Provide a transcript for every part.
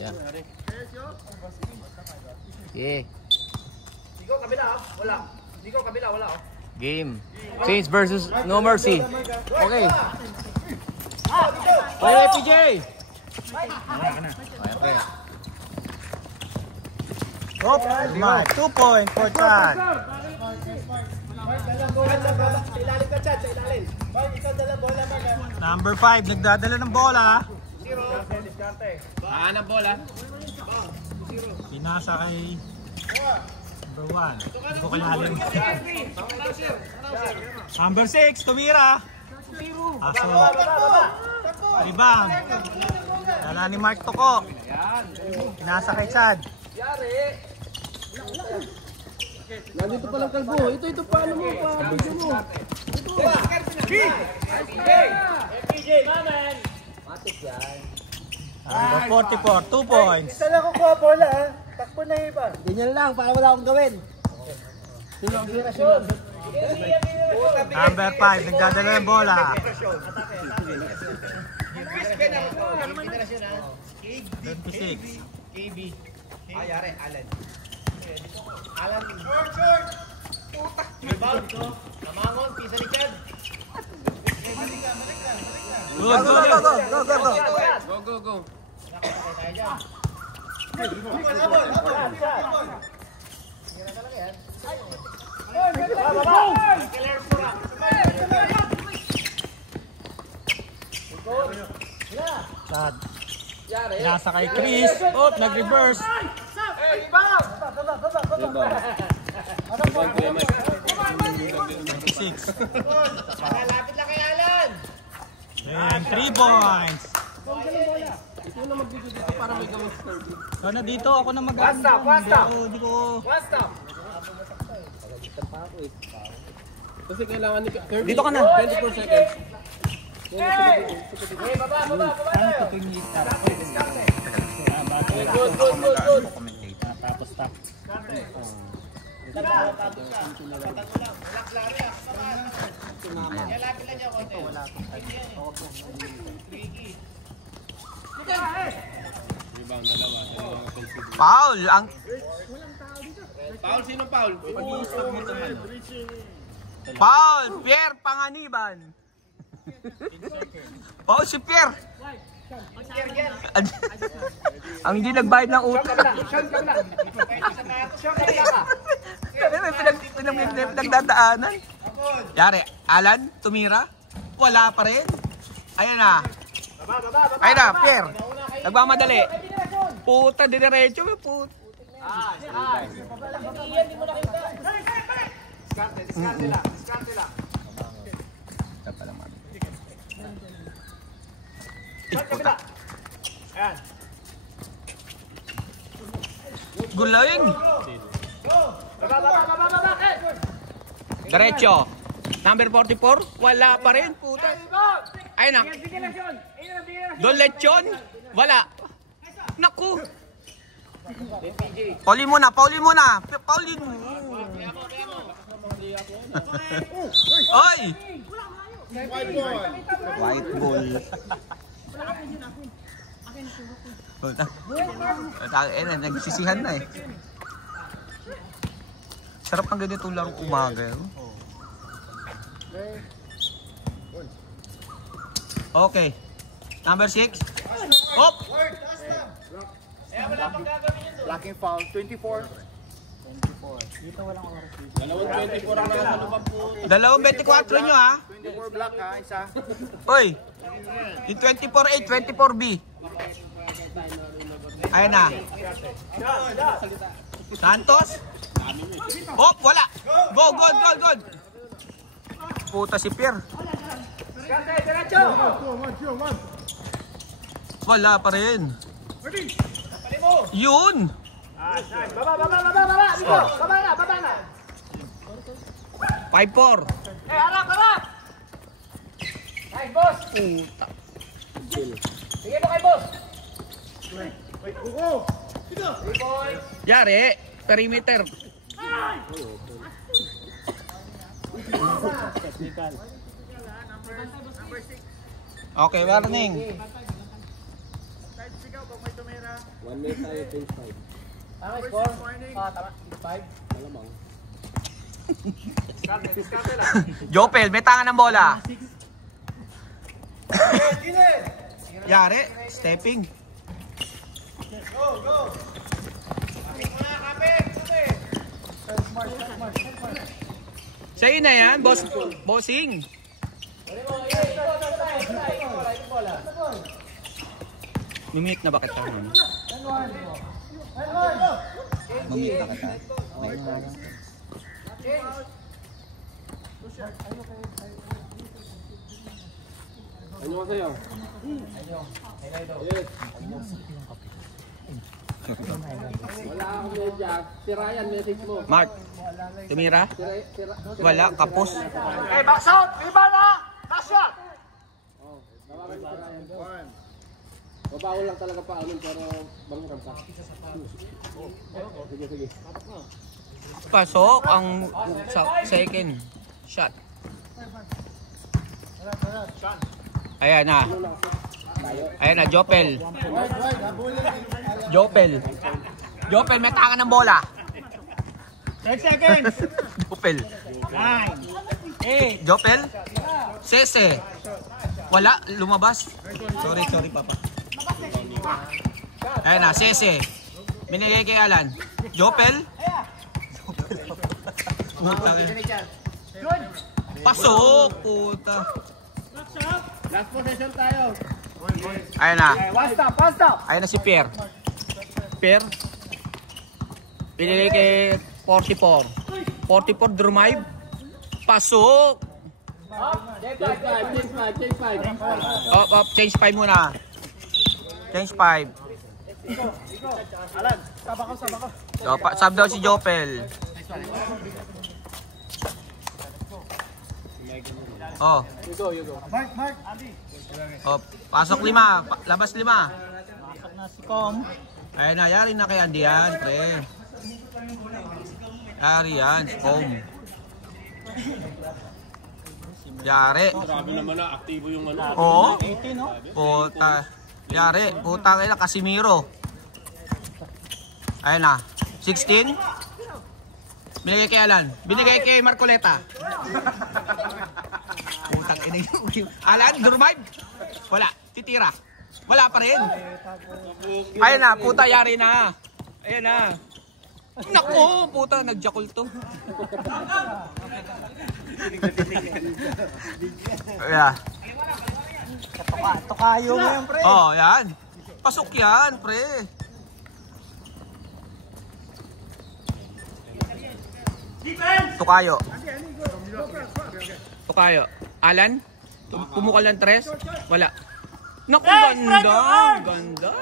Yeah. Yeah. Diko kabila, wala. Diko kabila, wala. Game. Saints versus No Mercy. Okay. Okay, PJ. Okay. Hop, 2 points for Chad. Number 5, nagdadala ng bola. Ng bola. Pinasa kay number 1. Hindi ko kalalim. Number 6, tumira. Aso. Rebound. Dala ni Mark Toko. Pinasa kay Chad. Nandito pa lang kalbo. Ito paano mo pa? Video mo. Ito. PJ, maman. Matik yan. Number 44, 2 points. Isa lang kukuha bola ha. Takbo na iba. Ganyan lang, para wala akong gawin. Number 5, nagdadala ng bola. 26. KB. Ayari, Alan. Alan. Short. Putak. Rebound ko. Namangon, pisa ni Chad. Go. Chad. Nasa kay Chris. Oh, nag-reverse. 26. Malapit lang kay Alan. And 3 points. Ito na magbibigay dito para may gawin serving. Sana dito ako na mag-ano. Hindi ko. One stop. Kasi kailangan ni Dito ka na. 24 seconds. Baba. Good. Tapos stop. Foul. Ang Foul, sino foul? Pag-i-stop mo ito. foul. Pierre Panganiban. Foul si Pierre. Ang hindi nagbayad ng utang. Pinagdadaanan. Yari, Alan, tumira. Wala pa rin. Ayan na. Ayan na, Pierre. Nagmamadali. Puta, dinerecho. Puta. Diskarte lang. Puta. Gulaing. Diretso. Number 44. Wala pa rin. Puta. Ayun na. Don Lechon. Wala. Naku. Pauli muna. Pauli. Oy. White ball. Nagsisihan na eh. Sarap ang ganito lang umaga. Okay. Number 6. Hop! Blocking foul, 24. Dalawang 24 nyo ha. 24 block ha, isa. Oy. Yung 24A, 24B. Ayan na. Santos. Hop, wala. Go. Puta si Pierre. Wala pa rin. Yun. Baba na. 5-4. Harap. Ay, boss. Puta. Sige mo kay boss. Yari, perimeter. Okay, warning. 1 minute tayo, 25. Tama, score. Tama, 5. Malamang. Jopel, may tangan ng bola. Yari, stepping. Go! Sa'yo na yan, bossing. Mimik na ba kita? Mimik na kita. Ano ka sa'yo? Yes. Wala akong medya. Si Ryan, message mo. Mark, tumira? Wala, kapos. Hey, box out! Iba na! Last shot! Tawagan mo si Ryan. Mabawal lang talaga pa amin pero bangkang pa. Sige. Pasok ang second shot. Ayan na. Ayan na, Jopel. Jopel, may tangan ng bola. 10 seconds. Jopel. 9. 8. Jopel. Sese. Wala, lumabas. Sorry, papa. Ayan na, Sese. Binigay kay Alan. Jopel. Pasok, puta. Last possession tayo. Ayan na. One stop! Ayan na si Pierre. Binigay kay 44. 44 drive. Pasok. Change 5. Up, change 5 muna. Change 5. Alan, saba ko. So, sub daw si Jopel. Oh. You go. Mark, Andy. Oh, pasok 5. Labas 5. Pasok na si Com. Ayun na, yari na kay Andy yan, pre. Yari yan, Om. Yari. Grabe naman na, aktibo yung ano. Oo. 18, no? Puta. Yari, puta kayo na, Casimiro. Ayun na. 16. Binigay kay Alan. Binigay kay Marcoleta. Putang ina yung Alan, durmive. Wala, titira. Wala pa rin. Ayun na, puta, yari na. Ayun na. Naku, puta, nagjakol to. Yeah. Tokayo mo yan, pre. Oh, yan. Pasok yan, pre. Tukayo. Alan? Pumukal ng 3? Wala. Naku, ganda.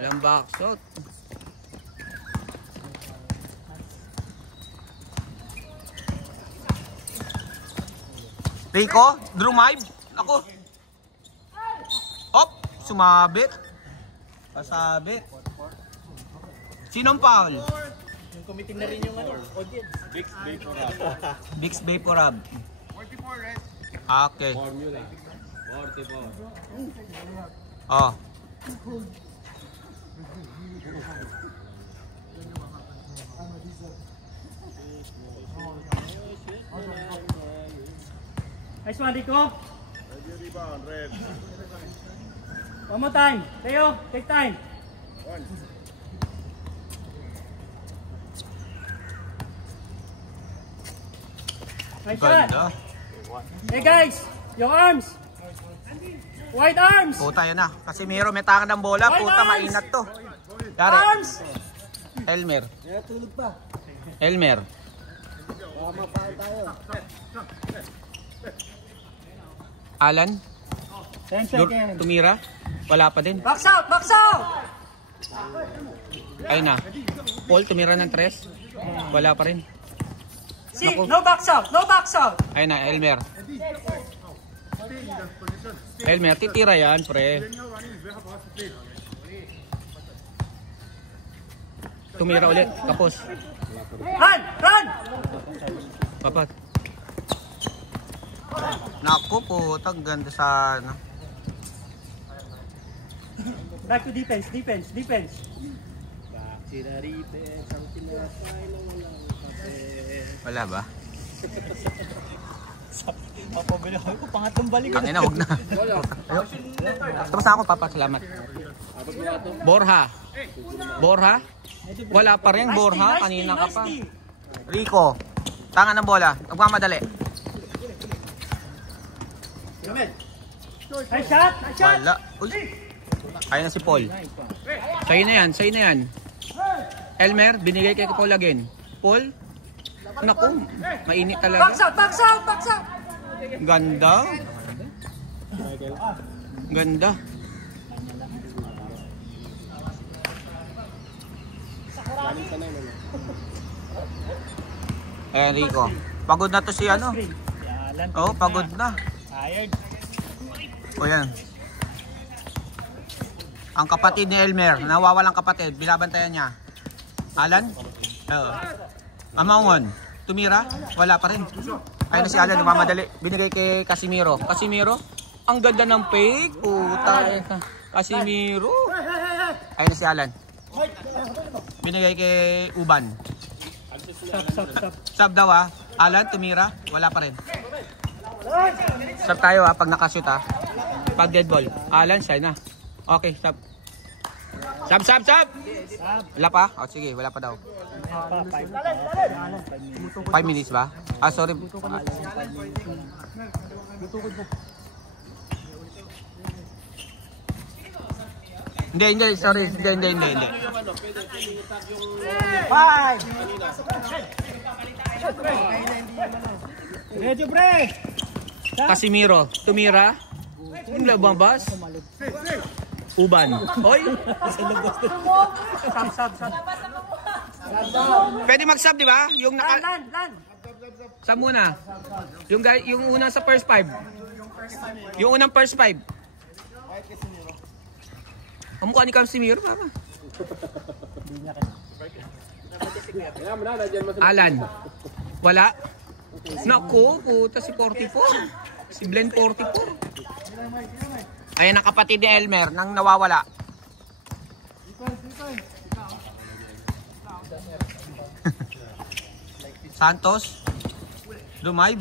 Walang backshot. Rico, drive. Naku. Op, sumabit. Pasabit. Sinong foul? Yung committee na rin yung audience. Bix Vaporub. 44, right? Okay. Formula. 44. Oh. Nice one, Rico. One more time. Theo, take time. Nice shot. Ganda. Hey guys, your arms. Wide arms. Puta yun na. Casimiro may tangan ng bola. Puta, mainat to. Yari. Arms. Elmer. Tulog pa. Elmer. Alan. 10 seconds. Tumira. Wala pa din. Box out, box out. Ayun na. Paul, tumira ng 3. Wala pa rin. See, no box out, no box out. Ayun na, Elmer. Elmer, titira yan, pre. Tumira ulit. Tapos. Run, run. Papat. Naku, putang ganda sana. Back to defense, defense, defense. Wala ba? Papabili ako, pangatlong balik. Tangina, huwag na. Tapos na ako, Papa. Salamat. Borja. Borja? Wala pa rin, Borja. Kanina ka pa. Rico. Tanga ng bola. Magmamadali. Nice shot! Nice shot! Wala. Uy. Kaya na si Paul. Sa'yo na yan. Sa'yo na yan. Elmer, binigay kay Paul again. Paul? Naku, mainit talaga. Box out! Box out! Box out! Ganda. Ganda. Rico. Pagod na to si ano. Oh, pagod na. Tired. O yan. Ang kapatid ni Elmer, nawawalang kapatid, binabantayan niya. Alan? Oo. Amangon. Tumira? Wala pa rin. Ayun na si Alan, nagmamadali. Binigay kay Casimiro. Casimiro? Ang ganda ng fake. Puta. Casimiro. Ayun na si Alan. Binigay kay Uban. Sub daw ah. Alan, tumira? Wala pa rin. Sub tayo ah, pag nakashoot ah. Pag dead ball. Alan, siya na. Okay, sub. Sub! Wala pa? O sige, wala pa daw. 5 minutes ba? Ah, sorry. Hindi, sorry. Hindi. 5! Medyo pre! Casimiro, tumira. Yung labas. Uban. Oy! Sub! Pwede mag-sub, di ba? Yung Land! sub muna. Yung una sa first 5. Yung unang first 5. Ang mukha ni Casimiro, Papa. Alan. Wala. Naku, puta si 44. Si Blend 44. Ayan ang kapatid ni Elmer nang nawawala. Santos. Dumayb.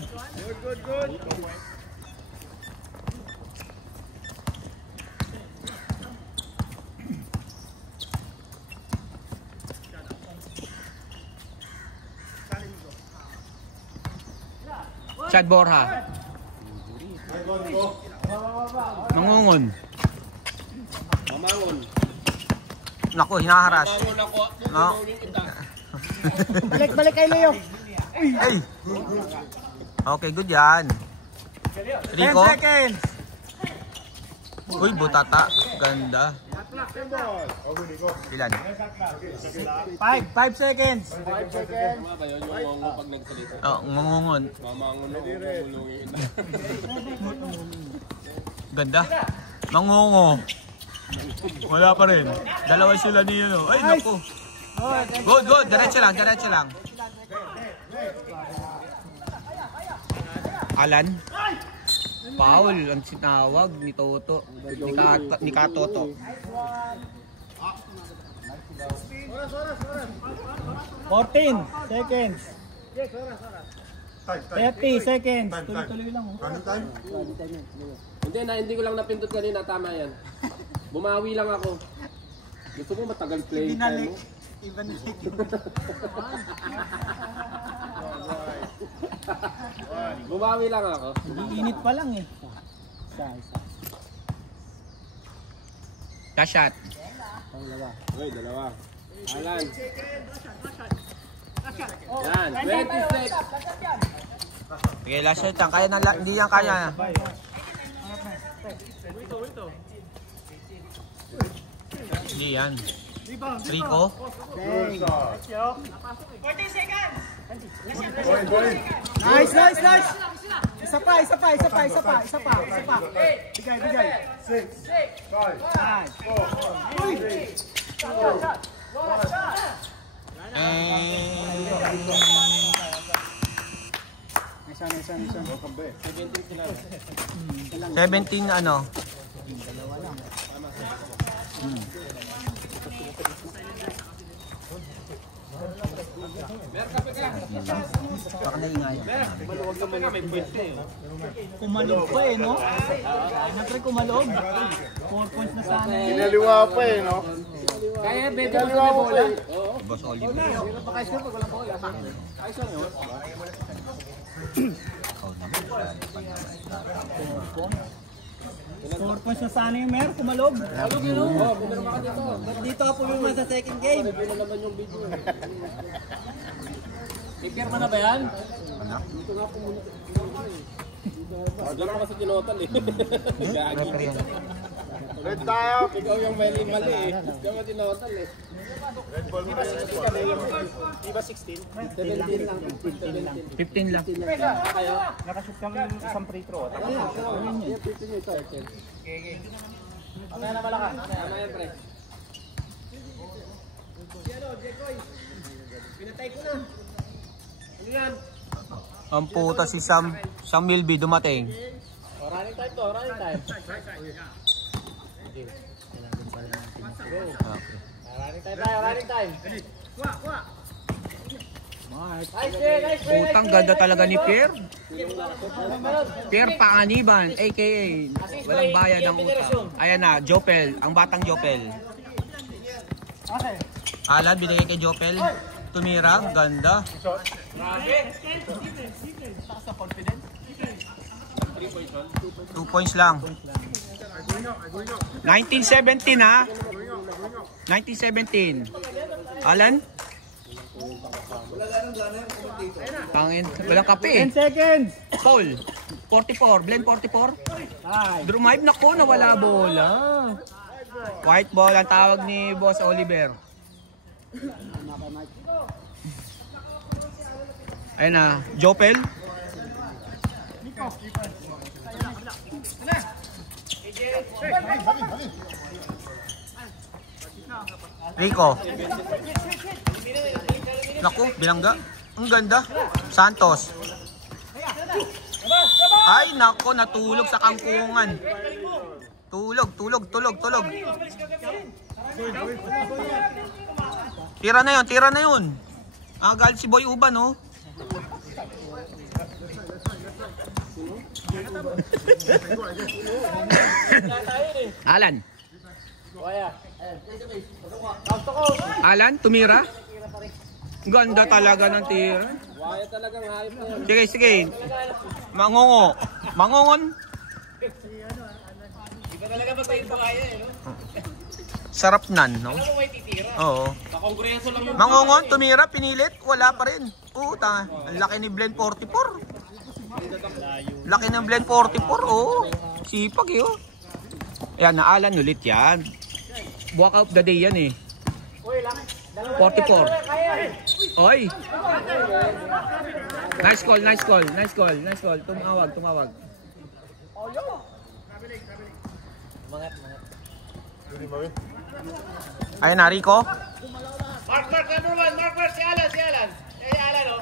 Chad Borja. Mangungon. Naku, hinaharas. No. Balik kay Leo. Hey. Okay, good yan. 10 Rico. seconds. Uy, butata. Ganda. Ilan? 5 seconds. Oh, mangungon. Ganda. Mangungo. Wala pa rin. Dalawa sila niyo. Ay, naku. Good. Diretso lang. Alan. Foul ang sinawag ni Toto. Ni Katoto. 14 seconds. 30 seconds. Tuloy lang. Hindi ko lang napindot kanina, tama yan. Bumawi lang ako. Gusto mo matagal play time mo? Bumawi lang ako. Init pa lang eh. Last shot. Okay, dalawa. Alan. Yan, 26. Okay, last shot lang. Hindi yan kaya. Hindi yan. Rico. 40 seconds! Nice! Isa pa. Bigay. 6, 5, 17 ano? Baka naingay. Kumalog pa eh, no? Nag-try kumalog. 4 points na sana eh. Kinaliwa pa eh, no? Kaya, bebe ko sa bola. Boss Oliver. Pakaiskor pag walang bola. Ayos lang yun. Ikaw naman. 4 points na sana yung Mer, kumalog. Alog yun, oh. Pumirma ka dito. Dito ako pumirma sa second game. Sabi na naman yung video. Ipirma na ba yan? Ano? Doon ako kasi tinotal eh. Gagi. Red tayo. Ikaw yung mali eh. Ikaw yung tinotal eh. Red ball mo. Di ba 16? 17 lang. 15 lang. Kayo? Nakashoot kami isang free throw. Yung 15 ito. Ano na malakas? Ano yan, pre? Pinatay ko na. Ano yan? Ang puta si Sam Milby dumating. Running time to, running time. Running time tayo, running time. Nice play. Putang ganda talaga ni Pierre. Pierre Panganiban, aka walang bayad ng utang. Ayan na, Jopel, ang batang Jopel. Alan, binigay kay Jopel. Tumira, ganda. 2 points lang. 1917 ha. 1917. Alan? Tangin, walang kape eh. 10 seconds. Paul, 44, blend 44. Drumive, naku, nawala bola. White ball ang tawag ni Boss Oliver. Ayun na, Jopel. Rico. Naku, bilangga. Ang ganda. Santos. Ay, naku, natulog sa kangkungan. Tulog. Tira na yun. Galit si Boy Uban, oh. Alan. Alan, tumira. Ganda talaga ng tira. Waya talagang hype na yun. Sige. Mangongon. Iba talaga ba tayo kaya eh, no? Sarap nan, no? Alam mo may titira. Oo. Nakongreso lang yung... Mangongon, tumira, pinilit, wala pa rin. Tanga. Ang laki ni Blend 44. Laki ng Blend 44, oh. Sipag, eh, oh. Ayan, naalan ulit yan. Walk out the day yan, eh. 44. Oy. Nice call. Tumawag. Ayun na, Rico. Mark, number 1. Mark, si Alan. Si Alan, oh.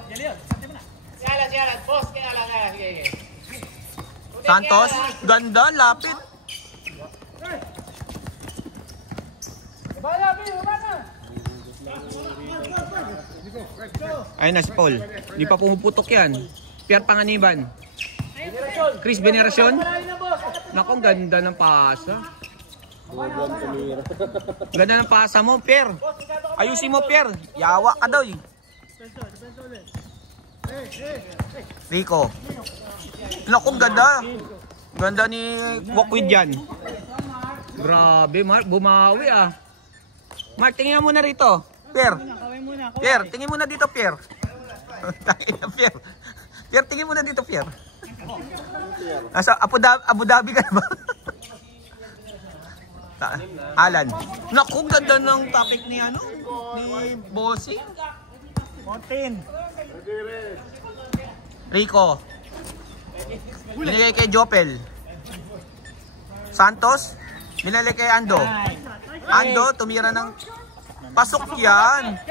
Si Alan. Boss, kay Alan. Sige. Santos, ganda, lapit. Ayun na si Paul. Di pa pumuputok yan. Pierre Panganiban. Chris Veneracion. Nakong ganda ng pasa. Ganda ng pasa mo, Pierre. Ayusin mo, Pierre. Yawa ka daw, eh. Rico. Nakong ganda. Ganda ni Wakwid yan. Grabe, Mark. Bumawi, ah. Mark, tingin mo na rito. Pierre. Pierre, tingin mo na dito, Pierre. Pierre, tingin mo na dito, Pierre. Nasa Abu Dhabi ka na ba? Alan. Naku, ganda ng topic ni Bossy. 14. Rico. Nilagay kay Jopel. Santos. Nilagay kay Ando. Ando, tumira ng pasok yan.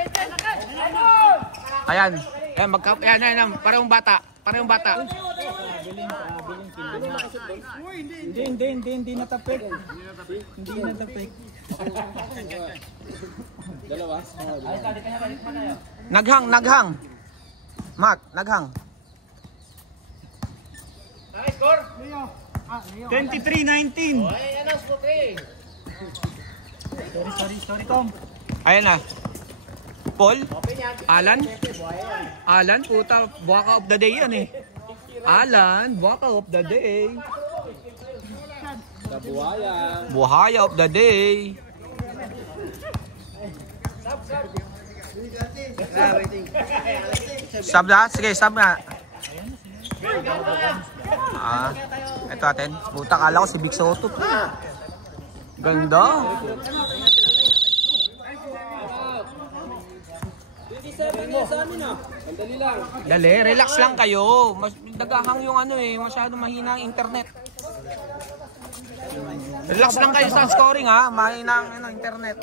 Ayan. Ayan. Parehong bata. Hindi natapik. Hindi natapik. Naghang. Mark, naghang. Ay, score! 23-19. Ay, announce mo, Trey. Sorry, Tom. Ayan na. Paul? Open yan. Alan, puta, buwaka of the day yan eh. Alan, buwaka of the day. Buhaya of the day. Sub na? Sige, sub na. Ito atin. Puta, kala ko si Big Soto. Ganda. Dali, relax lang kayo. Nagahang yung ano eh, masyado mahina ang internet. Relax lang kayo sa scoring ha, mahina ang internet.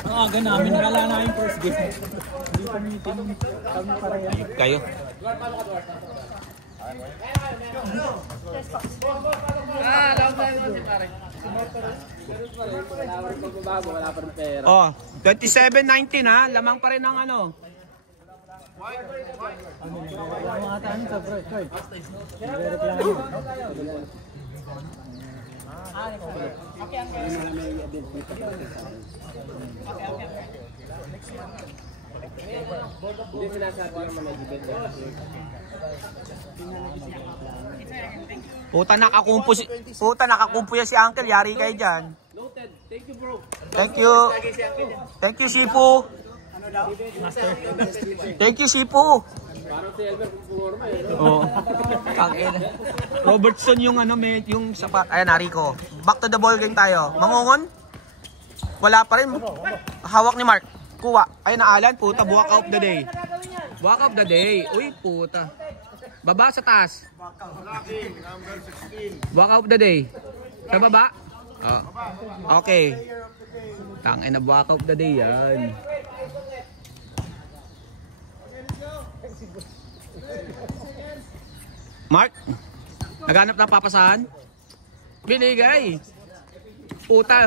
Ang aga namin, wala na yung first game. Hindi kami pareho. Kayo. Oh, 27-19 ha, lamang pa rin ang ano. Mga tanin sa bro, Coy. Puta nakakumpo yan si Uncle, yari kayo diyan. Thank you, bro. Thank you. Thank you, Sipu. Thank you, Sipu. Parang si Elmer kung pumorma eh. Oh. Tangin. Robertson yung ano, yung sapat. Ayan, Rico. Back to the ball game tayo. Mangungon? Wala pa rin. Hawak ni Mark. Kuha. Ayun na, Alan. Puta, buwak of the day. Buwak of the day. Uy, puta. Baba sa taas. Buwak of the day. Sa baba? Oh. Okay. Tangin na, buwak of the day yan. Mark, naghanap ng papasahan? Binigay. Puta,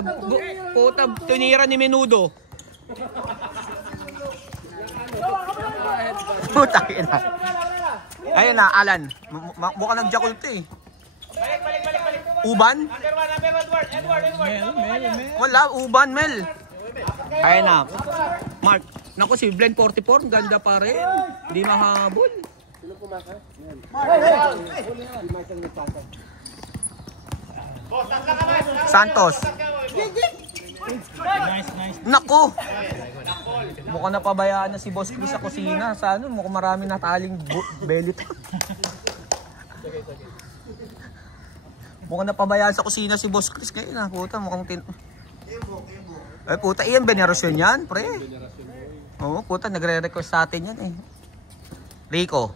tinira ni Menudo. Puta, ina. Ayun na, Alan. Mukhang nag-jakult eh. Uban? Wala, Uban, Mel. Ayun na. Mark, naku si Blend 44, ganda pa rin. Hindi mahabol. Santos. Nice. Naku. Mukhang napabayaan na si Boss Chris sa kusina. Sa ano, mukhang marami nataling belit. Mukhang napabayaan sa kusina si Boss Chris ngayon na. Puta, mukhang Ay puta, iyan venerasyon yan, pre. Oo, puta, nagre-request sa atin yan eh. Rico.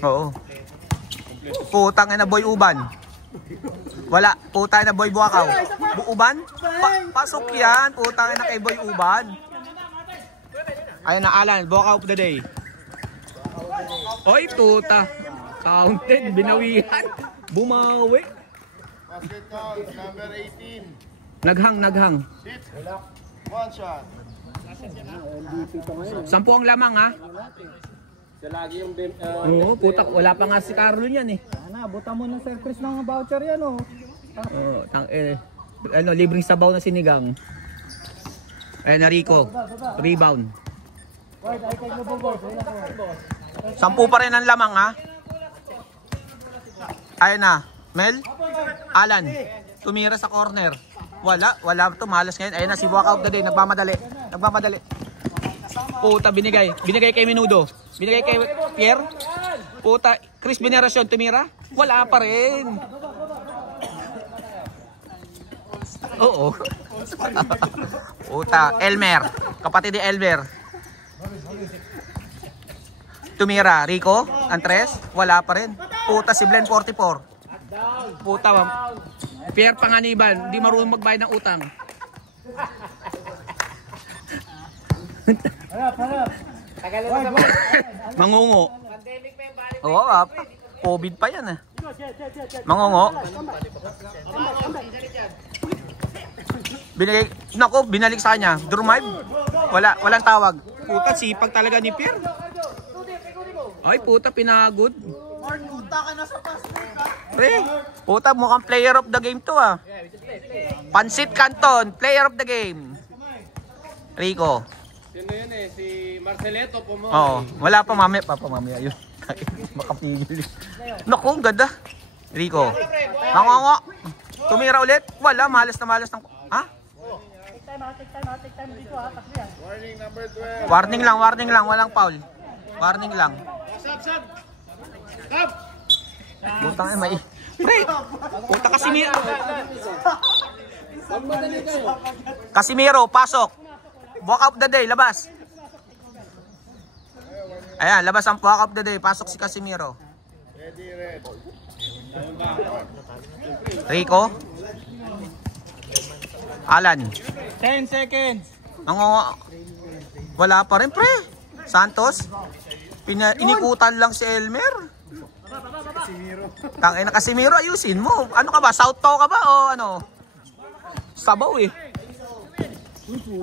Oo. Putang ina boy Uban. Wala, putang ina boy Buakaw. Uban? Pasok yan, putang ina kay boy Uban. Ayun na, Alan, Buakaw of the day. Oy, puta. Counted, binawihan. Bumawi. Basket count, number 18. Naghang. Hit. One shot. 10 ang lamang ha. Lagi yung Oo, putak, wala pa nga si Carlo niyan eh. Sana, buta mo ng Sir Chris ng voucher yan oh. Oo, ano, libreng sabaw na sinigang. Ayun na Rico. Rebound. 10 pa rin ang lamang ha. Ayun na. Mel? Alan. Tumira sa corner. Wala to, malas ngayon. Ayun na si Buwaka of the day, nagmamadali. Puta, binigay kay Menudo. Binigay kay Pierre. Puta, Chris Veneracion tumira. Wala pa rin. Oo. Puta, Elmer. Kapatid ni Elmer. Tumira, Rico, Andres, wala pa rin. Puta, si Blend 44. Puta, Pierre Panganiban, hindi marunong magbayad ng utang. Harap. Mangungo. Oo, COVID pa yan ah. Mangungo. Binalik sa kanya. Durmive. Walang tawag. Puta, sipag talaga ni Pierre. Ay, puta, pinagod. Pre, puta, mukhang player of the game to ah. Pansit Canton, player of the game. Rico. Sino yun eh? Si Marceleto po mo. Oo, wala pa mamaya yun. Makapigil. Naku, ganda. Rico. Mangongo. Tumira ulit. Wala, malas na malas ng... Ha? Take time dito ha. Warning number 12. Warning lang. Walang foul. Warning lang. Sab! Butang may... Pre! Puta Casimiro, pasok. Walk up the day, labas. Ayan, labas ang walk up the day. Pasok si Casimiro. Ready, red. Rico. Alan. 10 seconds. Wala pa rin, pre. Santos. Inikutan lang si Elmer. Tangina na Casimiro, ayusin mo. Ano ka ba? Southpaw ka ba o ano? Sabaw eh.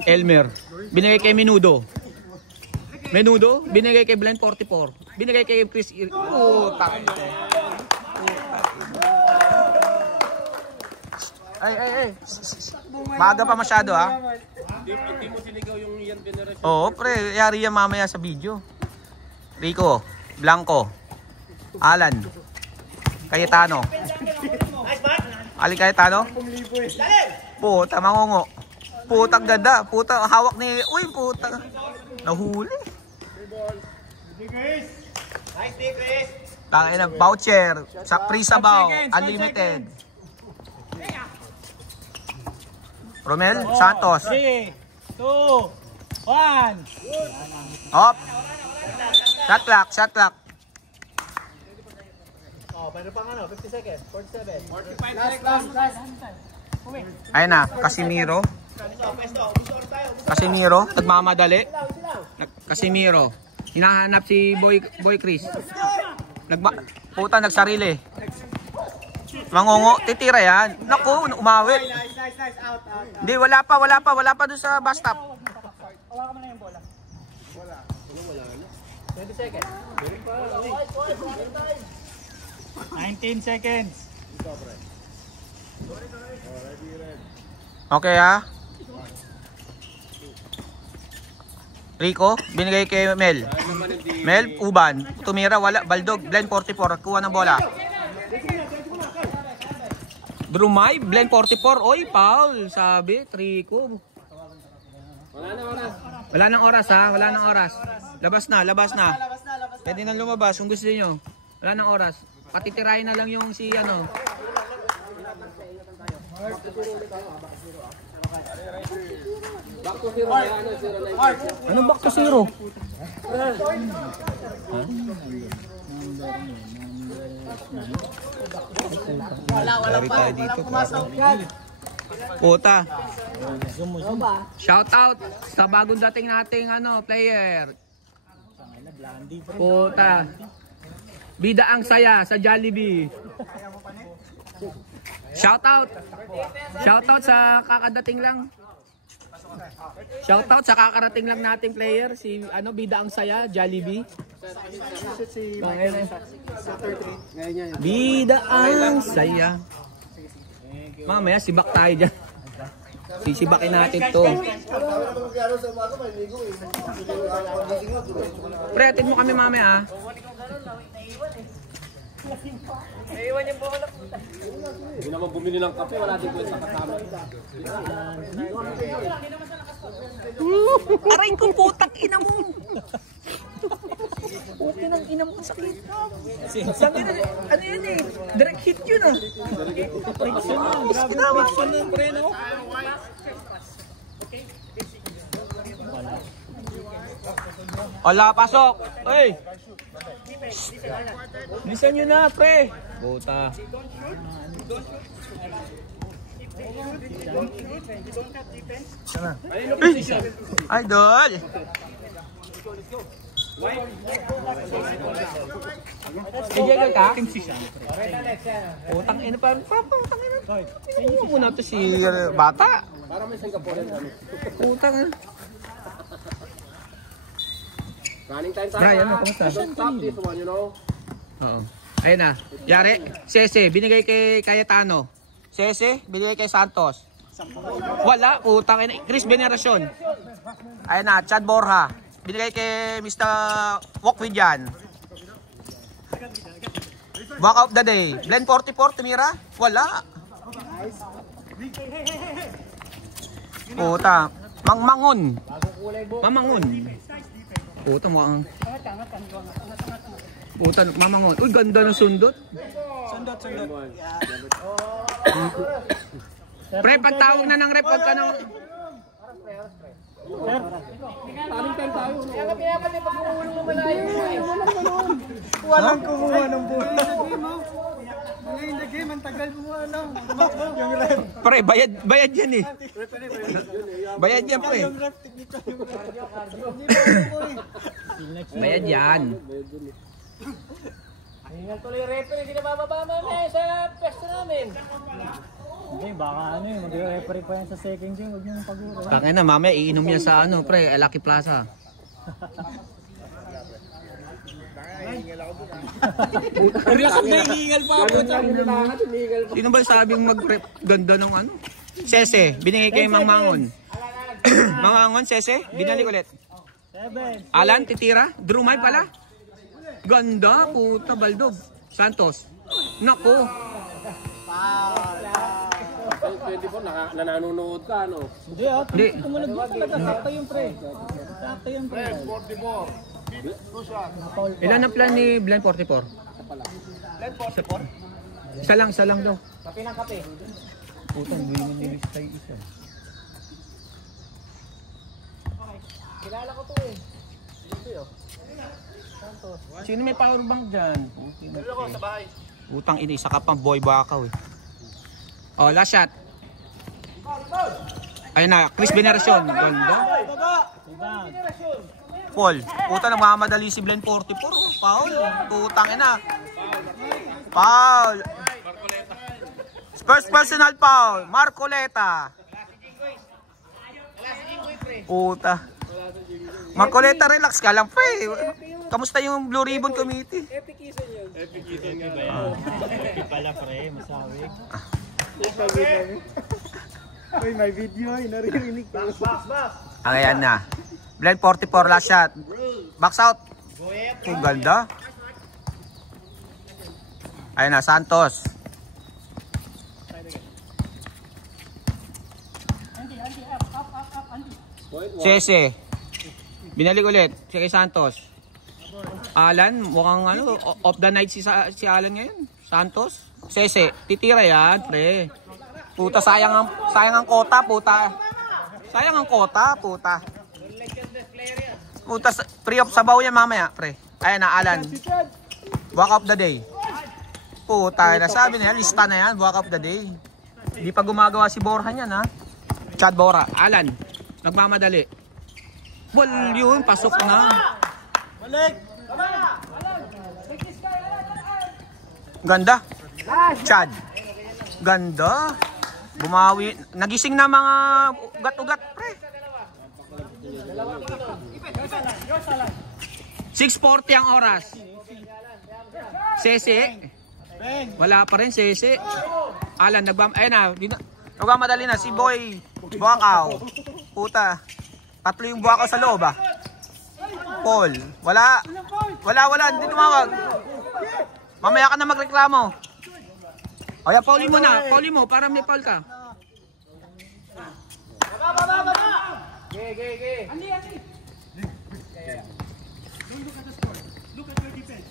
Elmer. Binigay kay Menudo. Binigay kay Blind 44. Binigay kay Chris. Ay. Maaga pa masyado ha. Hindi mo sinigaw yung Ian Veneration. Oo, pre. Yari yan mamaya sa video. Rico. Blanco. Alan. Cayetano. Ali Cayetano. Puta, mangungo. Putang ganda. Puta, hawak ni... Uy, puta. Nahuli. Tangina, voucher. Sa free sabaw. Unlimited. Romel Santos. 3, 2, 1. Hop. Shot clock. Oh, pero pang 50 seconds, 47. 45 seconds. Ayun na, Casimiro, nagmamadali. Casimiro. Hinahanap si Boy Chris. Puta, nagsarili. Mangungo, titira yan. Naku, umawit. Nice. Out. Hindi, wala pa doon sa bus stop. Hawakan mo na yung bola. 20 seconds. 19 seconds. Okay ha. Rico, binigay kay Mel. Uban, tumira, wala. Baldog, Blend 44, kuha ng bola. Drumay, Blend 44. Oy, foul, sabi, Rico. Wala nang oras ha, wala nang oras. Labas na. Pwede nang lumabas kung gusto niyo. Wala nang oras. Patitirahin na lang yung si ano. Ano back to zero? Wala tayo dito. Puta. Shout out sa bagong dating nating player. Puta. Bida ang saya sa Jollibee. Shout out sa kakadating lang. Shout out sa kakarating lang nating player si Bida ang saya Jollibee. Bida ang saya. Mamaya sibak tayo dyan. Sisibakin natin to. Pre, atid mo kami mamaya. Naiwan yung bola. Hindi naman bumili ng kape, wala din po sa kasama. Aray ko, putang ina mo. Putang ng ina mo, sakit. Ano yan eh? Direct hit yun ah. Friction yun. Grabe friction yun, pre, no? Wala, pasok. Hey! Listen nyo na, pre. Buta. Idol! Nag-jegal ka? Utang ina pa. Utang ina. Ano muna to si bata? Para may Singaporean kami. Utang ina. Running time tayo. Brian, ha? kamusta? Don't stop this one, you know. Oo. Ayun na. Yari, Sese, binigay kay Cayetano. Sese, binigay kay Santos. Wala, utang ina. Chris Veneracion. Ayun na, Chad Borja. Binigay kay Mr. Wokwidian. Walk of the day. Blend 44, tumira? Wala. Puta. Mangmangon. Mamangon. Puta mo ang... Puta, mamangon. Uy, ganda ng sundot. Sundot. Pre, pagtawag na ng rep, wag ka na... Walang kumuha ng bola. Ngayon na game, ang tagal kumuha ng yung ref. Pre, bayad yan eh. Bayad yan, pre. Yung ref, technical yung ref. Bayad yan. Hingal tuloy yung referee, hindi na bababa mamaya sa pwesto namin. Hindi, baka ano yun, mag-referee pa yan sa second game, huwag nyo nang pag-uro. Tangin na, mamaya iinom yan sa ano, pre, Lucky Plaza. Sino ba sabing mag-rep ganda ng ano? Sese, binigay kay Mangmangon. Mangmangon, Sese, binalik ulit. 7. Alan, titira. Drumay pala. Ganda, puta, Baldog. Santos. Nako. 24, nanonood ka, ano? Hindi Hindi. Kumunod mo talaga, sakto yung pre. Sakto yung pre. 44. Ilan ang plan ni Blend 44? Isa lang daw. Kape ng kape. Puta, hindi mo nilista yung isa. Kilala ko to eh. Sino may power bank dyan? Meron ako sa bahay. Utang ina, isa ka pang boy bakaw eh. Oh, last shot. Ayun na, Chris Veneracion. Ganda. Paul. Puta, nagmamadali si Blend 44. Oh. Paul. Putang ina. Paul. First personal foul. Marcoleta. Puta. Marcoleta, relax ka lang, pre. Kamusta yung Blue Ribbon Committee? Epic ba yan? Epic pala pre, masawig. Uy, may video ay naririnig ko. Ayan na. Blend 44, last shot. Box out. Oh, ganda. Ayan na, Santos. Sese. Binalik ulit. Si kay Santos. Alan, mukhang ano, off the night si Alan ngayon. Santos. Sese, titira yan, pre. Puta, sayang ang kota, puta. Sayang ang kota, puta. Puta, free of sabaw yan mamaya, pre. Ayan na, Alan. Walk of the day. Puta, nasabi na yan, lista na yan, walk of the day. Hindi pa gumagawa si Borja yan, ha. Chad Bora. Alan, nagmamadali. Ball yun, pasok na. Balik! Ganda. Chad. Ganda. Bumawi. Nagising na mga ugat-ugat, pre. 6:40 ang oras. Sese. Wala pa rin, Sese. Alan, nagmamadali na. Si Boy Buakaw. Puta. Tatlo yung Buakaw sa loob, ah. Paul. Wala. Hindi tumawag. Mamaya ka na magreklamo. O yan, Pauli mo na. Pauli mo, para may Paul ka.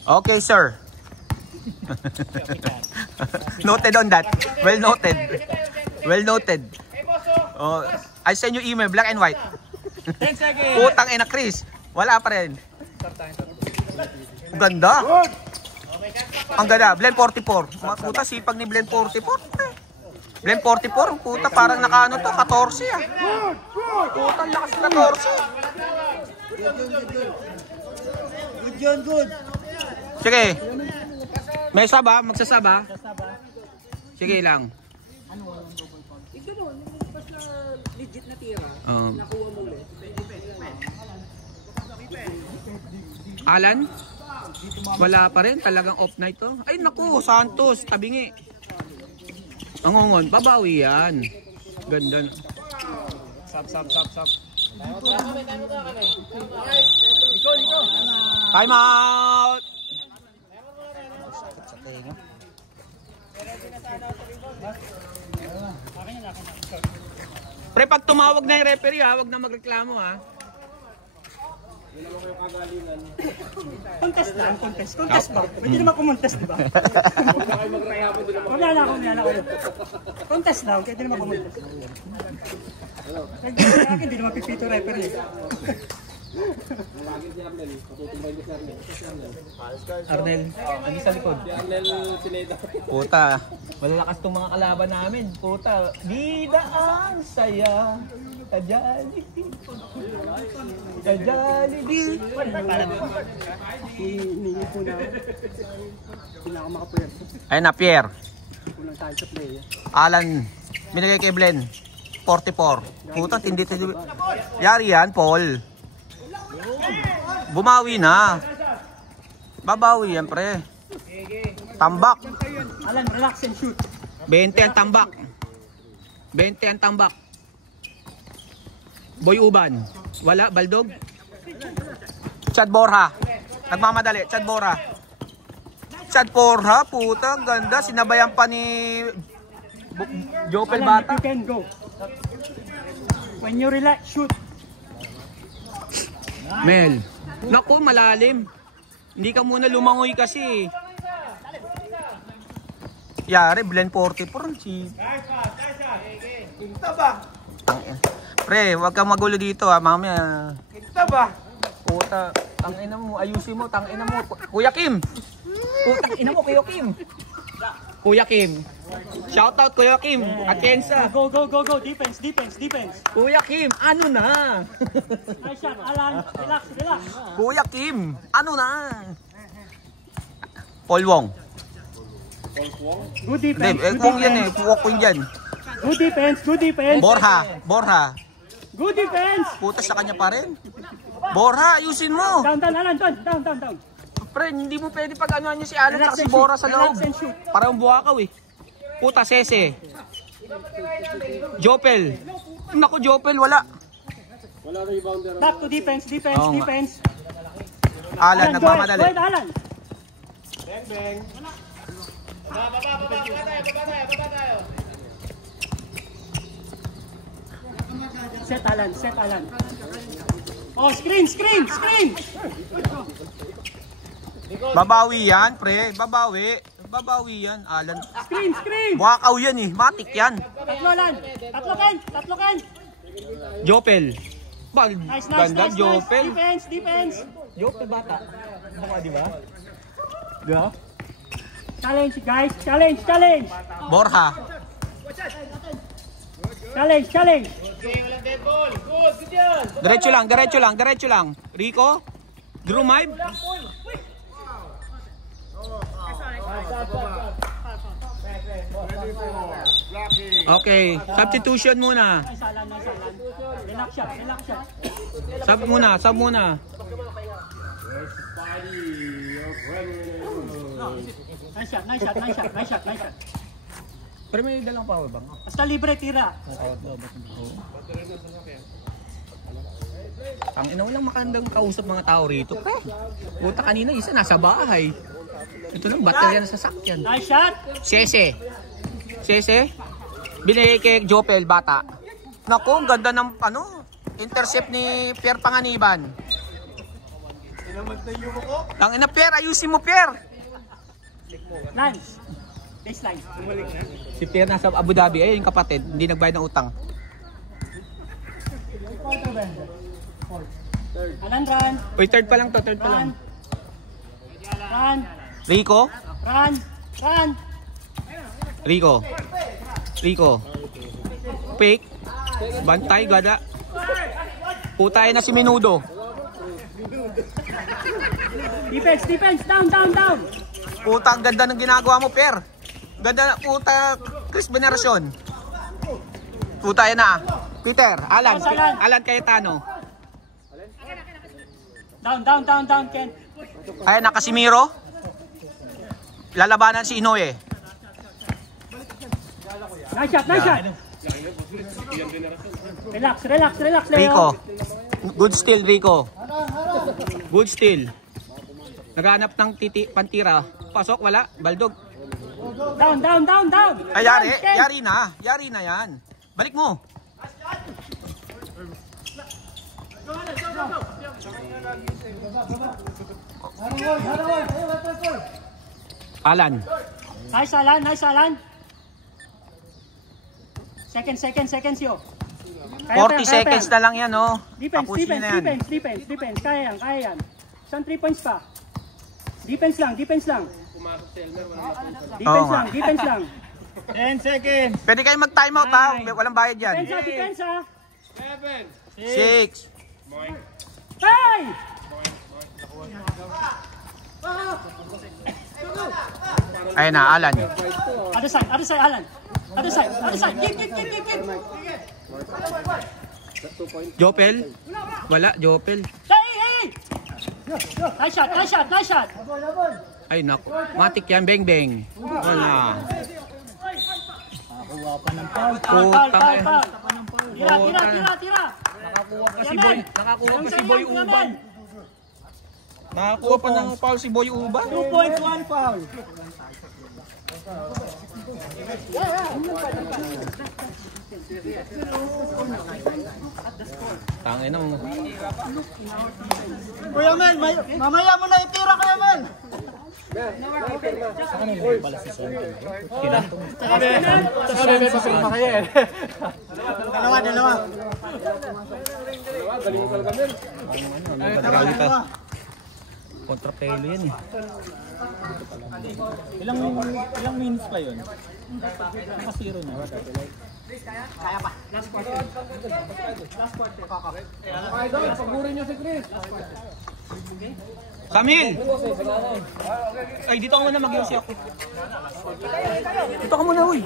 Okay, sir. Noted on that. Well noted. Well noted. Oh, I send you email, black and white. 10 seconds! Putang ina, Chris. Wala pa rin. Ganda. Ang ganda. Blend 44. Mga puta, sipag ni Blend 44. Blend 44, puta, parang nakaano to, 14 ah. Puta, lakas 14. John, good. Sige. May saba? Magsasaba? Sige lang. Ito mo, basta legit na tira. Nakuha mo ulit. Alan? Wala pa rin. Talagang off night to. Ay naku, Santos. Tabingi. Angongon. Babawi yan. Ganda na. Sap. Time out! Pre, pag tumawag na yung referee ha, wag na magreklamo ha. Contest lang, contest ba? Pwede naman kumontest, diba? Wala na ako. Contest lang, pwede naman kumontest. Hindi naman pipito referee. Arnel, ano sa likod? Puta, malalakas tong mga kalaban namin. Puta, bida ang saya. Ka-Jollibee. Ka-Jollibee. Hiningi po na pinakamakapuyan. Ayun na, Pierre. Kulang tayo sa play. Alan, binigay kay Blen. 44. Puta, tindi. Yari yan, Paul. Bumawi na. Babawi yan, pre. Tambak. Alan, relax and shoot. 20 ang tambak. 20 ang tambak. Boy Uban. Wala, Baldog. Chad Borja. Nagmamadali, Chad Borja. Chad Borja, puta, ganda. Sinabayan pa ni Jopel Alan, Bata. if you can go. When you relax, shoot. Mel. Naku, malalim. Hindi ka muna lumangoy kasi. Yari, Blen 44. Kita ba? Pre, wag kang magulo dito ha, mamaya. Kita ba? Puta, tangina mo, ayusin mo, tangina mo. Kuya Kim. Putang ina mo, Kuya Kim. Kuya Kim. Shout out Kuya Kim. Atensa. Go. Defense. Kuya Kim, ano na? Nice shot, Alan. Relax. Kuya Kim, ano na? Paul Wong. Good Hindi, defense. kung yan eh, walk ko yan. Good defense. Borja. Good defense. Puta sa kanya pa rin. Borja, ayusin mo. Down, Alan. Down. Pre, hindi mo pwede pag-anuhan niyo si Alan at si Borja sa loob. Relax and shoot. Parang buwakaw eh. Puta, Sese. Jopel. Naku, Jopel, wala. Back to defense. Oo nga. Defense. Alan, nagmamadali. Go ahead, Alan. Bang. Baba tayo. Set Alan. Oh, screen. Babawi yan, pre. Babawi yan, Alan. Screen. Buwakaw yan eh. Matik yan. Tatlo, Alan. Tatlo kan. Jopel. Nice. Ganda, Jopel. Defense. Jopel bata. Baka di ba? Diba? Challenge, guys. Challenge. Borja. Challenge. Okay, walang dead ball. Good yan. Diretso lang. Rico. Drumayb. Okay, substitution muna. Nice, Alan. Relax shot. Sub muna. Nice shot. Pero may dalang power bank. Basta libre, tira. Ang ina, walang makandang kausap mga tao rito. Puta, kanina isa nasa bahay. Ito lang, baterya na sasakyan. Nice shot. Sese. Binigay kay Jopel Bata. Naku, ang ganda ng intercept ni Pierre Panganiban. Ang ina, Pierre, ayusin mo, Pierre. Lance. Baseline. Si Pierre nasa Abu Dhabi, ayun yung kapatid, hindi nagbayad ng utang. Alan, run. Uy, third pa lang. Run. Rico. Pick. Bantay, gada. Putay na si Menudo. Defense. Down. Puta, ang ganda ng ginagawa mo, Per. Ganda na, puta, Chris Veneracion. Puta, yan na. Peter, Alan Cayetano. Down, Ken. Ayan na, Casimiro. Lalabanan si Inoue. Nice shot. Relax, Leo. Rico. Good steal, Rico. Good steal. Naghanap ng pantira. Pasok, wala. Baldog. Down. Ay, yari na yan. Balik mo. Alan. Nice, Alan. Seconds yo. 40 seconds na lang yan, oh. Defense. Kaya yan. Isang 3 points pa. Defense lang. Defense lang. 10 seconds. Pwede kayo mag-timeout, ha? Walang bayad yan. Defense, ha? 6. Hey! Ayun na, Alan. Other side, Alan. Other side. Keep. Jopel? Wala, Jopel. Hey! Nice shot. Ay, naku. Matik yan, beng. Wala. Foul. Tira. Nakakuha pa si Boy Uban. Nakakuha pa ng foul si Boy Uban. 2.1 foul. Tangin na mo. Kuya Mel, mamaya mo na itira, Kuya Mel. Dalawa. Kontra pelo yan eh. Ilang minutes pa yun? Naka-zero na. Kaya pa. Last quarter. Pagurin niyo si Chris. Samil! Ay, dito ka muna, mag-iusi ako. Dito ka muna, uy.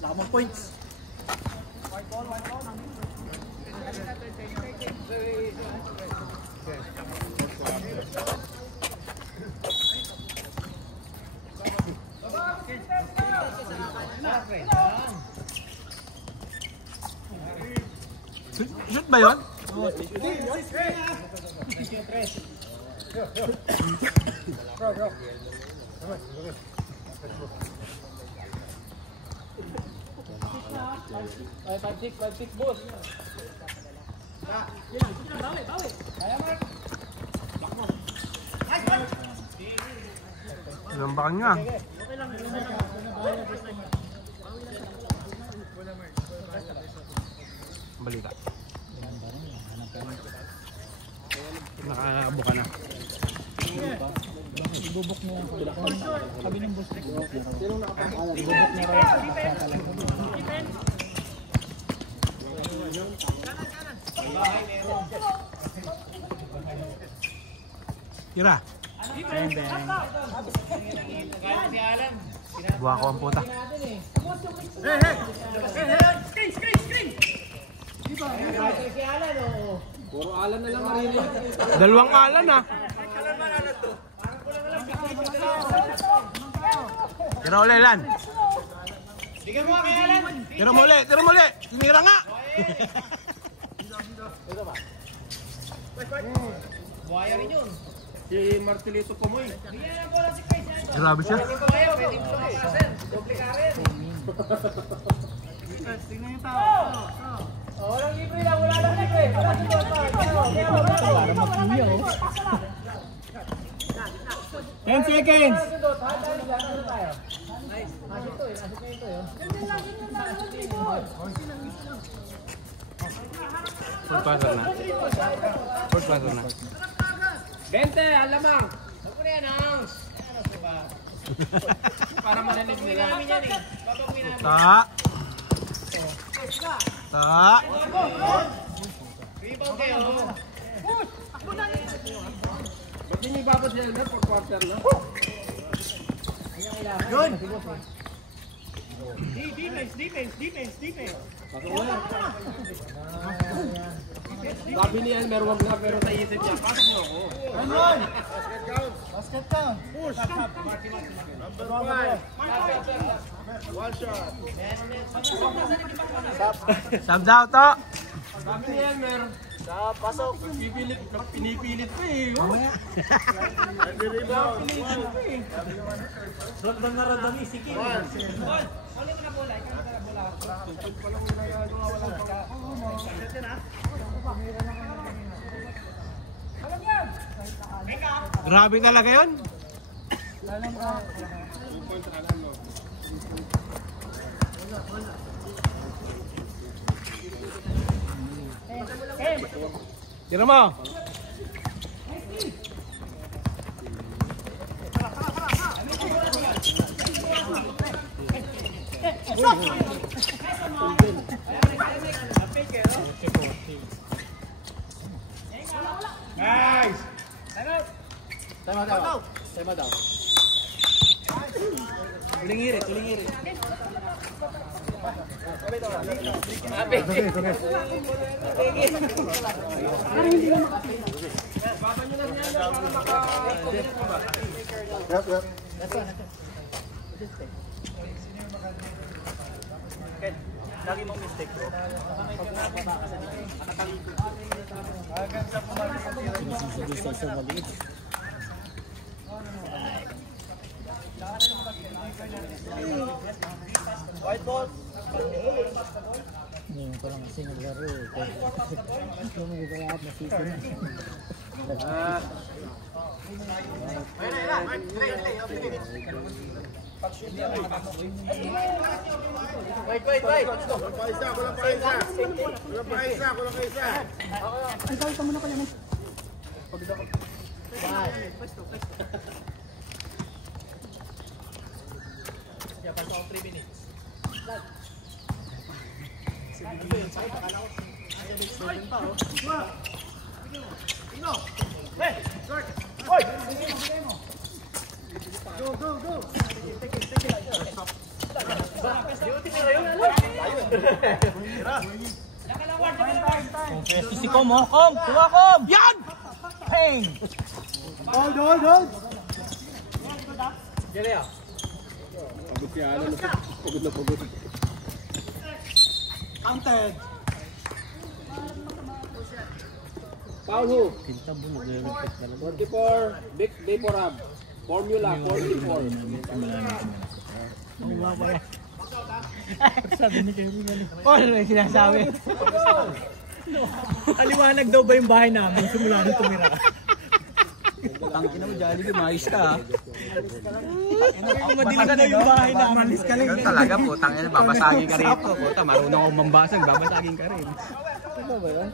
Lakamang points. Shoot ba yun? Five, six, boss. Lambakan nga. Balita. Nakabuka na. Ibubok mo yung kabila. Sabi ng boss. Ibubok na rin. Tira. Buha ko ang puta. Puro Alan na lang marinig. Dalawang Alan ah. Tira ulit, Lan. Tira mo ulit. Tinira nga. Buhaya rin yun. Si Marcelito po mo eh. Grabe siya. Tingnan yung tao. Walang libre lang, wala lang libre. Para mag-iwi oh. 10 seconds. Full passer na. 20, alamang. Ako na announce. Para malanig nila. Ta. Ta. Rebound kayo. Ba't din yung babad nila na? 4 quarter lang. Yun! Defense! Sabi niya, meron nga pero naisip niya. Pasok mo ako. Ayun! Basket count. Push. Number 5. One shot. Sub daw to. Sabi niya, meron. Sa pasok. Pinipilit pa eh. And the rebound. Grabe talaga yun. Tira mo. Nice! Time out. Tuling iri. Lagi mong mistake bro. White ball. Ngayon ko lang kasi naglaro. Ito mo gagawin na season na. Wait. Kulang pa isa. Ay, tawag ka muna kaya na. Go. Si Kom, oh. Kom! Tuwa, Kom! Yan! Hey! Hold. Pagod si Alan. Pagod. Counted. Foul who? 44, big day for Ab. Formula 44. Sabi ni Kevin galing. Oh, ano yung sinasabi? Aliwanag daw ba yung bahay namin simula nung tumira ka? Tangkin na mo, Jollibee, maayos ka ha. Madilim na yung bahay namin. Malis ka lang. Ganun talaga po, tangin na, babasagin ka rito. Puta, marunong akong mambasag, babasagin ka rin. Ano ba yan?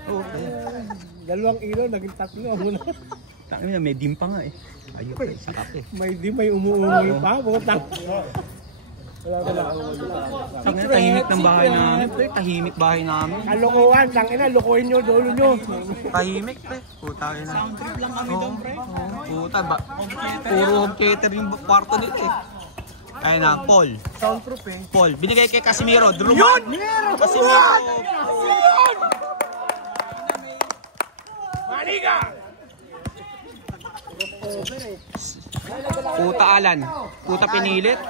Dalawang ilaw, naging tatlo. Tangin na, may dim pa nga eh. Ayun, sakap eh. May umuungol pa. Bukot Wala. Tangin na, tahimik ng bahay namin. Tahimik bahay namin. Kalokohan, tangina, lokohin nyo, dolo nyo. Tahimik pre. Puta ina. Sound trip lang kami doon pre. Puta ba? Puro home theater yung kwarto dito eh. Ayun na, Paul. Soundproof eh. Paul, binigay kay Casimiro. Drummond. Casimiro. Maniga! Puta Alan. Puta pinilit.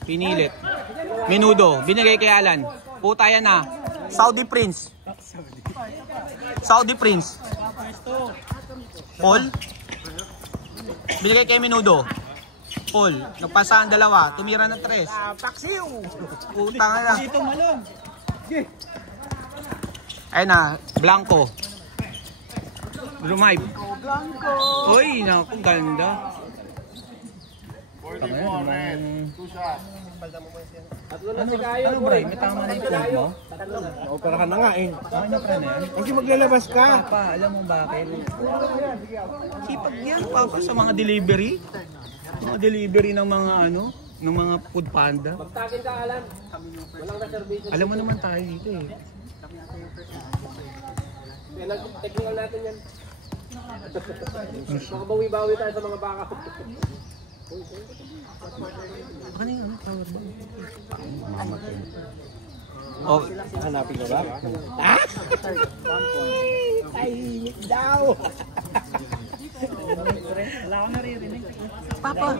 Pinilit. Menudo, binigay kay Alan. Puta yan na. Saudi Prince. Paul. Binigay kay Menudo. Paul, nagpasa ang dalawa. Tumira ng 3. Paksiw! Puta nga na. Dito malong. Ayun na, Blanco. Drumive. Uy, naku, ganda. 44 red. 2 shots. Ano bro, may tama na yung phone mo? Opera ka na nga eh. Okay na pre na yan. Kasi maglalabas ka. Papa, alam mo bakit? Sipag yan, Papa, sa mga delivery. Mga delivery ng mga ano, ng mga food panda. Magtagin ka, Alan. Walang reservation. Alam mo naman tayo dito eh. Technical natin yan. Makabawi-bawi tayo sa mga baka. Ano yung power ba? Mamatay. Oh, Hanapin ko ba? ah! Ay, daw! Wala akong naririnig. Papa,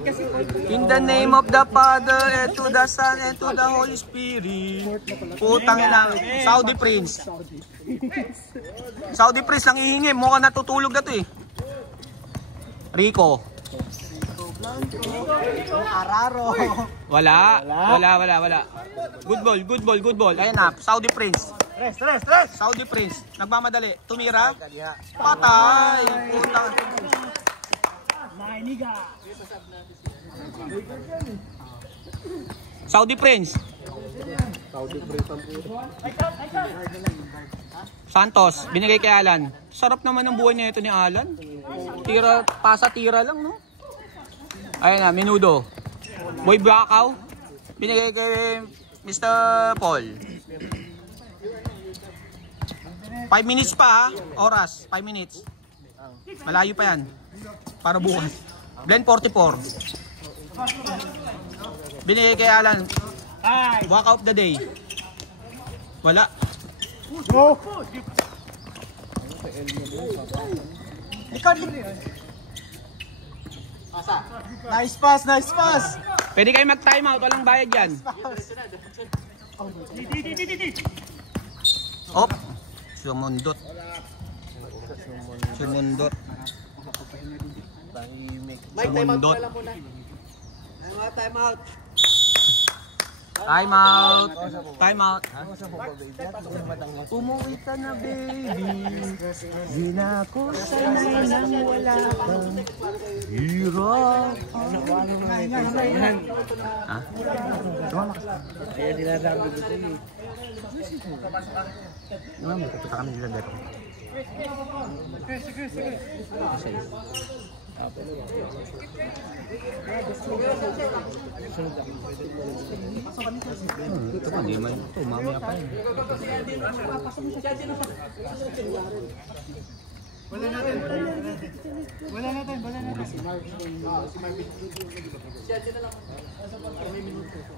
in the name of the Father, and to the Son, and to the Holy Spirit. Putang ina, Saudi Prince. Saudi Prince lang ihingi, mukhang natutulog na to eh. Rico. Araro. Wala. Good ball. Ayan na, Saudi Prince. Tres. Saudi Prince. Nagmamadali. Tumira. Patay. Putang. Mainiga. Saudi Prince. Santos, binigay kay Alan. Sarap naman ng buhay niya ito ni Alan. Tira, tira lang, no? Ayun na, Menudo. Boy Bacau, binigay kay Mr. Paul. 5 minutes pa ha, oras, 5 minutes. Malayo pa yan. Para bukas. Blend 44. Binigay kay Alan. Walk out the day. Wala. Go. Nice pass. Pwede kayo mag-time out, walang bayad yan. Op. Sumundot. Sumundot. Time out. Umuwi ka na, baby. Di na ako sanay nang wala kang hirap. Ha? Kaya dinadami dito eh. Naman, magkakita kami nila dito. Ito pa, di man ito. Mamaya pa yun. Wala natin.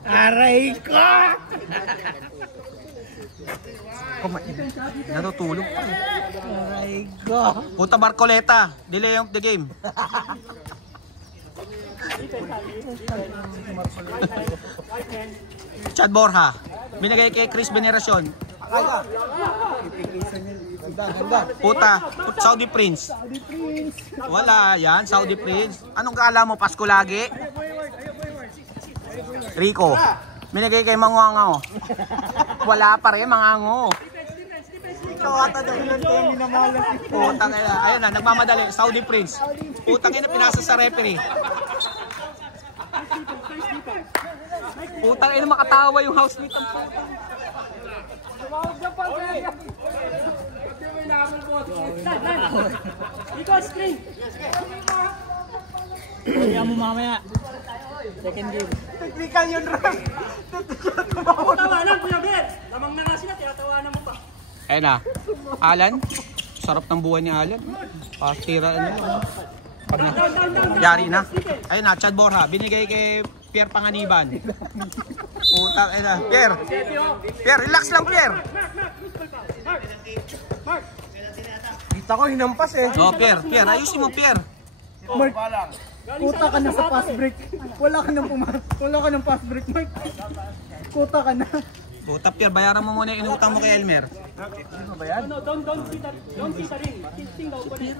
Aray ko! Natutulog pa. Aray ko! Puta Barcoleta, delay of the game. Chad Borja, binigay kay Chris Veneracion. Puta, Saudi Prince. Wala yan, Saudi Prince. Anong kala mo, Pasko lagi? Rico, binigay kay Mangango. Wala pa rin, Mangango. Putang ina, ayun na, nagmamadali, Saudi Prince. Putang ina, pinasa sa referee. Putang ina, makatawa yung housemate ng putang. Ikaw, screen. Kaya mo mamaya. Second game. Technical yun, Ram. Tawanan, Kuya Ben. Lamang na nga sila, tinatawanan mo pa. Ayun na, Alan. Sarap ng buhay ni Alan. Pastira, ano lang. Yari na. Ayun na, Chad Borja. Binigay kay Pierre Panganiban. Putang ina. Pierre, relax lang, Pierre. Kita ko hinampas eh. No, Pierre, ayusin mo, Pierre. Mark, kuta ka na sa pass break. Wala ka ng pass break, Mark. Kuta ka na. Puta, Pierre, bayaran mo muna yung inutang mo kay Elmer. Ano ba yan? Don't see the ring. Sing the opponent.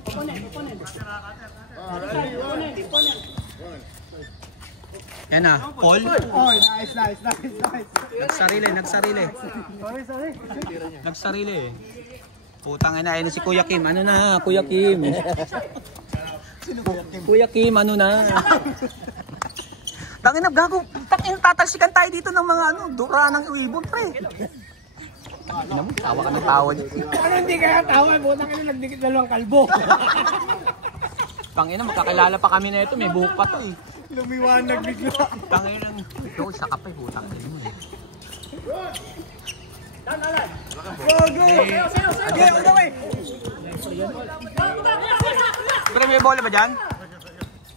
Yan na, Paul. Oh, nice. Nagsarili. Sorry. Nagsarili eh. Putang ina, ayun na si Kuya Kim. Ano na, Kuya Kim? Kuya Kim, ano na? Tangina, gago. Tangina, tatalsikan tayo dito ng mga dura ng uibon, pre. Tawa ka ng tawa dito. Ano hindi kaya tawa? Butang ka na nagdikit dalawang kalbo. Tangina, magkakilala pa kami na ito. May buhok pa to eh. Lumiwanag bigla. Tangina. Ito, sa kapay, putang ina mo eh. Okay, on the way. Pero may bola ba dyan?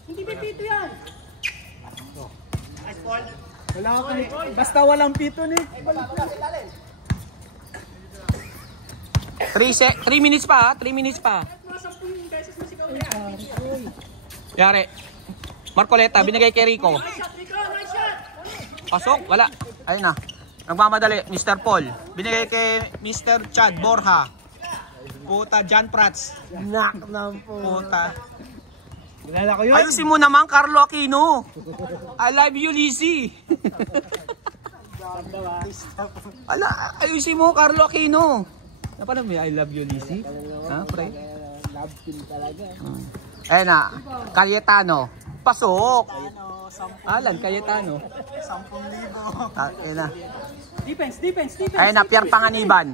Hindi pipito yan. Wala ako ni. Basta walang pito ni. 3 minutes pa ha? 3 minutes pa. Mga 10 beses na sigaw yan. Yari. Marcoleta, binigay kay Rico. Nice shot, Rico. Nice shot. Pasok, wala. Ayun na. Nagmamadali, Mr. Paul. Binigay kay Mr. Chad Borja. Puta, John Prats. Nak na po. Puta. Wala ko yun. Ayusin mo naman, Carlo Aquino. I love you, Lizzy. Ala, ayusin mo, Carlo Aquino. Napanood mo yung I love you, Lizzy? Ha, pre? Love team talaga. Ayun na, Cayetano. Pasok. Alan, Cayetano. 10,000. Ayun na. Defense. Ayun na, Pierre Panganiban.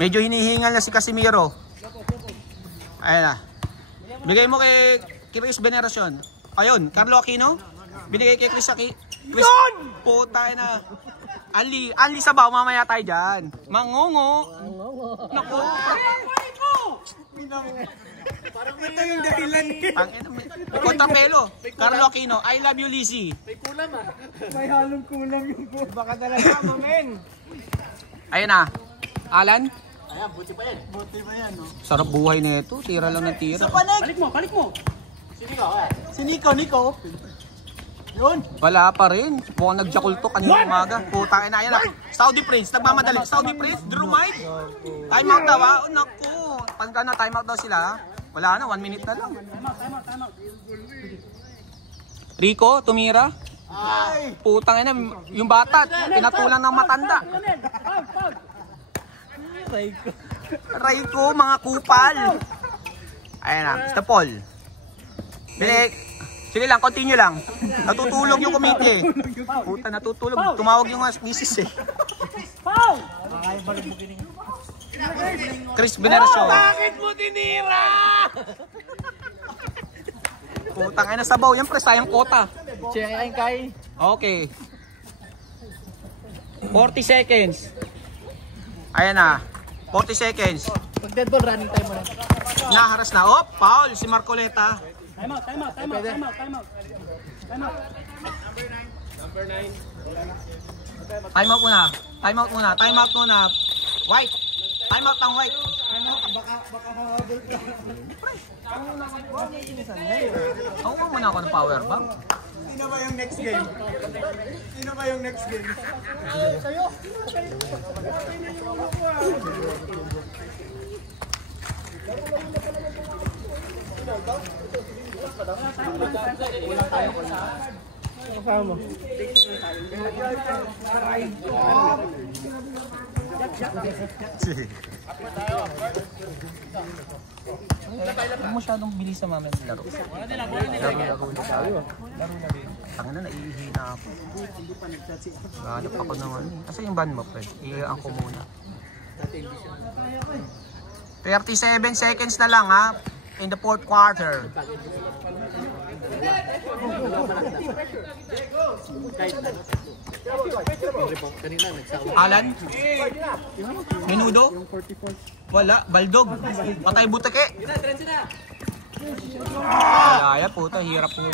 Medyo hinihingal na si Casimiro. Ayun na. Bigay mo kay Chris Veneracion. Ayun, Carlo Aquino. Binigay kay Chris Aquino. Puta na. Anli Sabaw, mamaya tayo dyan. Mangungo. Naku. Ito yung dahilan eh. Contrapelo. Carlo Aquino. I love you, Lizzy. May halong kulam yung po. Baka talaga, mamen. Ayun na. Alan. Ayan, buti pa yan, no? Sarap buhay na ito. Tira lang ng tira. Balik mo. Si Nico. Yun. Wala pa rin. Mukhang nagjakulto kanina umaga. Putang ina. Ayan na. Saudi Prince. Nagmamadali. Saudi Prince. Drumite. Time out daw ha. Oh, naku. Pagka na time out daw sila ha. Wala na. 1 minute na lang. Time out. Rico, tumira. Putang ina. Yung bata. Pinatulang ng matanda. Pag. Rico, mga kupal. Ayan na. Mr. Paul. Bilik. Sige lang, continue lang. Natutulog yung committee. Puta, natutulog. Tumawag yung misis eh. Foul. Chris Veneracion. Bakit mo tinira? Putang ina sabaw. Yan pre, sayang kota. Check ang kay. Okay. 40 seconds. Ayan na. 40 seconds. Pag dead ball, running time mo na. Naharas na. Oh, foul si Marcoleta. Time out. Time out muna. White. Time out ng White. Baka habol ka. Hawa muna ako ng power bank. Sino ba yung next game? Huwag masyadong bilis sa mamaya ng laro. Laro na tayo. Tanga na, naiihina ako. Hanap ako ng ano. Asa yung ban mo, pre? Iihaan ko muna. 37 seconds na lang ha. In the 4th quarter. Alan? Menudo? Wala, Baldog. Patay Butake. Kaya puta, hirap po.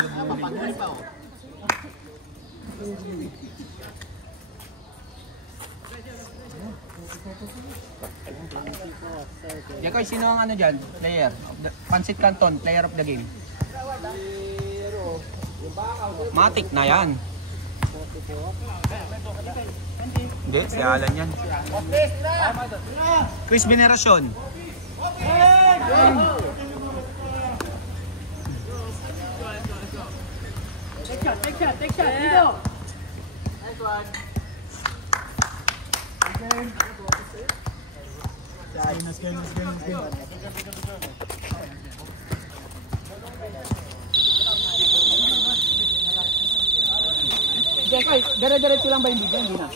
Yakoy, sino ang ano dyan? Player? Pansit Canton, player of the game. Matik na yan. Hindi, si Alan yan. Chris Veneracion. Take shot. Rico. Jekay, dire-diretso lang ba yung video? Hindi na.